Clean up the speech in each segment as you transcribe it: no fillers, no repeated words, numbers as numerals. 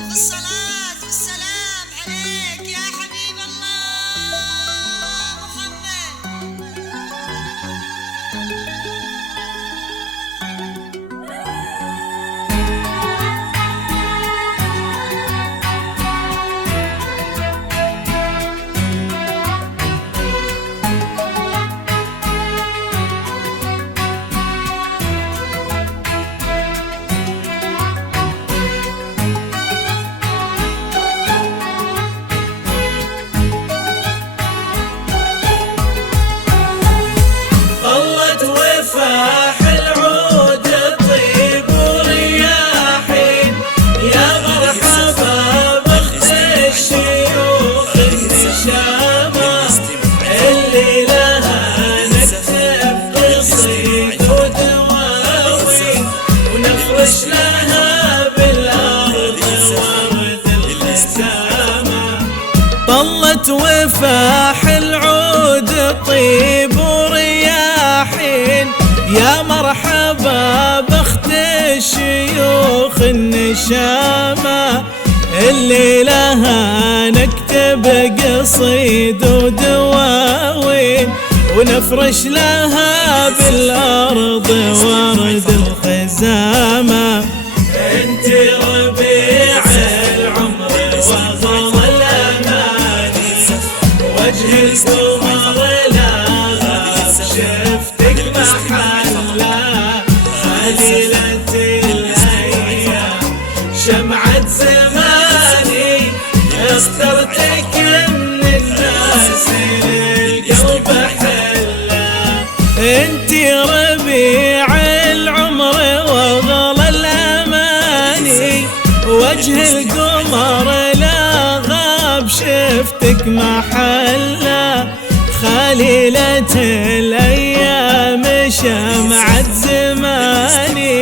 ألف الصلاة والسلام عليك يا حبيب الله محمد. طلت وفاح العود طيب ورياحين، يا مرحبا بأخت الشيوخ النشامة، اللي لها نكتب قصيد ودواوين ونفرش لها بالأرض ورد الخزامة. انت ربيع العمر وظل الأماني، وجه القمر لا غاب شفتك محلة، خليلة الأيام شمعة زماني، اخترتك من الناس للقلب حلة. انت ربيع العمر وغلى الأماني، وجه القمر لا غاب شفتك محلة، خليلة الأيام شمعة زماني،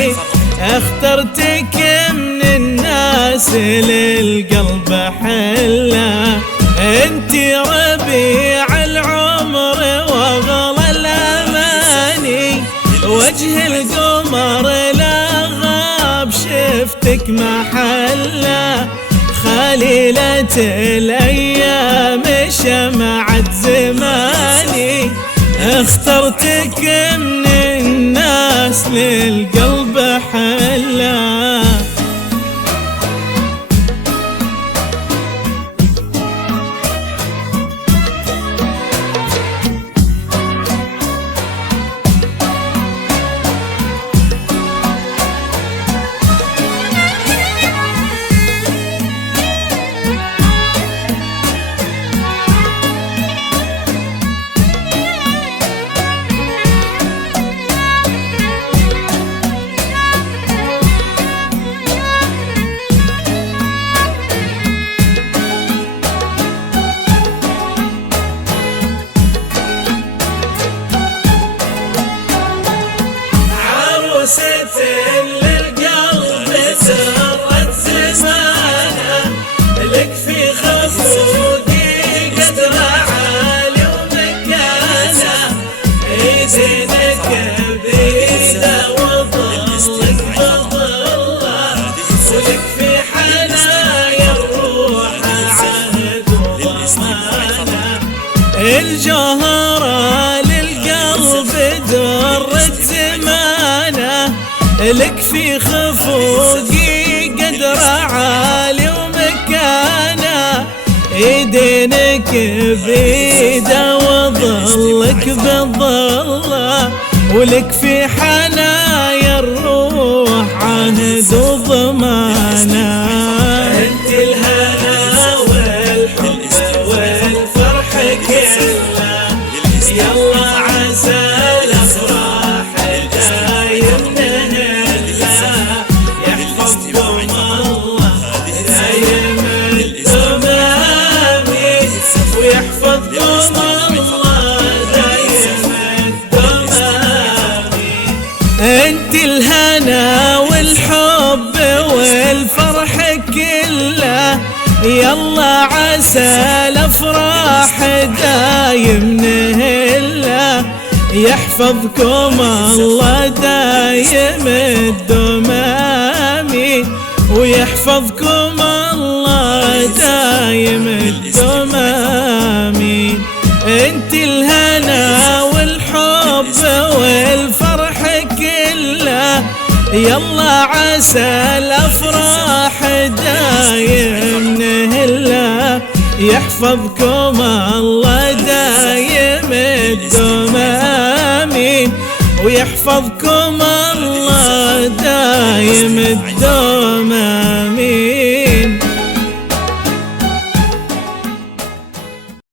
اخترتك من الناس للقلب حلة. انت ربيع العمر وغلى الأماني، وجه القمر لا غاب شفتك محلة، خليلة الأيام شمعة زماني، اخترتك من الناس للقلب حلة. عروسة للقلب سرت زمانه، لك في خفوقي قدر عالي ومكانه، ايدينك بيده وظلك بظله، ولك في حنايا الروح عهد وضمانه، الجوهرة للقلب درت زمانه، لك في خفوقي قدر عالي ومكانه، ايدينك بيده وظلك بظله، ولك في حنايا الروح عهد وضمانه. انت الهنا والحب والفرح كله، يلا عسى الافراح دايم نهله، يحفظكم الله دايم الدمامي، ويحفظكم الله دايم الدمامي. انت الهنا والحب والفرح كله، يلا عسى الافراح دايم نهله، يحفظكم الله دايم الدمامي، ويحفظكم الله دايم الدوم آمين. انت الهنا والحب والفرح كله، يلا عسى الافراح دايم نهله، يحفظكم الله دايم الدوم آمين، ويحفظكم الله دايم الدوم آمين.